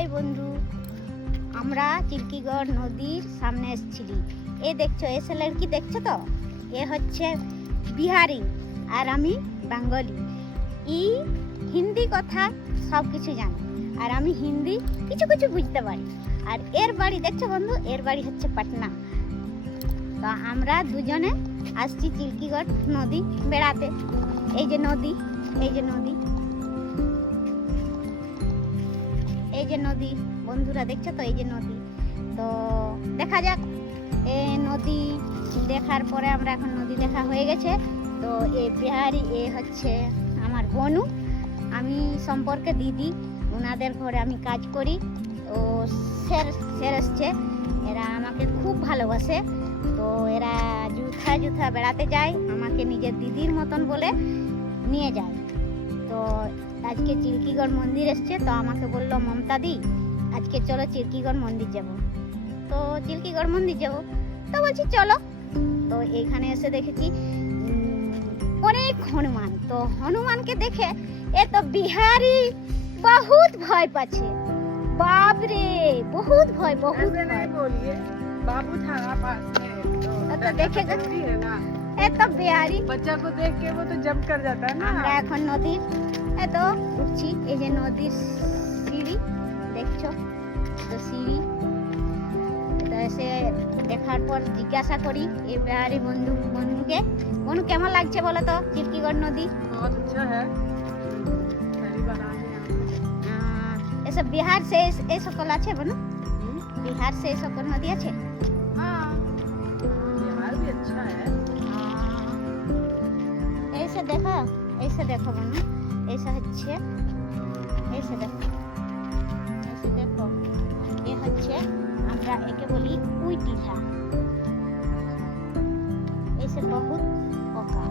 High বন্ধু, আমরা চিল্কিগড় নদীর সামনে এসেছিলি। এ দেখছো, এসে লড়কি দেখছো তো, এ হচ্ছে বিহারি আর আমি বেঙ্গলি। ই হিন্দি কথা সব কিছু জানে আর আমি হিন্দি কিছু কিছু বুঝতে পারি। আর এর বাড়ি দেখছো বন্ধু, এর বাড়ি হচ্ছে পাটনা। তো আমরা দুজনে আসছি চিল্কিগড় নদী বেড়াতে। এই যে নদী, এই যে নদী, এই যে নদী বন্ধুরা দেখছো তো, এই যে নদী। তো দেখা যাক এই নদী দেখার পরে আমরা এখন নদী দেখা হয়ে গেছে। তো এই বিহারি, এ হচ্ছে আমার বনু, আমি সম্পর্কে দিদি, ওনাদের ঘরে আমি কাজ করি। তো স্যার এসছে, এরা আমাকে খুব ভালোবাসে। তো এরা জুথা বেড়াতে যায়, আমাকে নিজের দিদির মতন বলে নিয়ে যায়। তো আজকে চিল্কিগড় মন্দির এসছে, তো আমাকে বললো মমতা দি আজকে চলো চিল্কিগড় মন্দির যাব। তো চিল্কিগড় মন্দির যাব, তো বলছি চলো। তো এইখানে এসে দেখেছি অনেক হনুমান। তো হনুমানকে দেখে এ তো বিহারি বহুত ভয় পাচ্ছে। বাপরে বহুত ভয়, বহুত ভয়। बाबू था ना पास में तो देखेगा এ তো বিহারি। बच्चा को देख के वो तो जंप कर जाता है ना। আমরা এখন নদীর এত উঠছি, এই যে নদীর সিঁড়ি দেখছো তো, সিঁড়ি। তো এসে দেখার পর জিজ্ঞাসা করি এই বিহারি বন্ধুকে, বনু কেমন লাগছে বলো তো চিল্কিগড় নদী? बहुत अच्छा है, पहली बार आए हैं। এসব বিহার সে এই সকল আছে বনু, বিহার সে এই সকল নদী আছে। हाँ, बिहार भी अच्छा है। ऐसे देखो बनो, ऐसा হচ্ছে, ऐसे देखो ये হচ্ছে, আমরা একে বলি কুইটিলা। ऐसे बहुत पोका।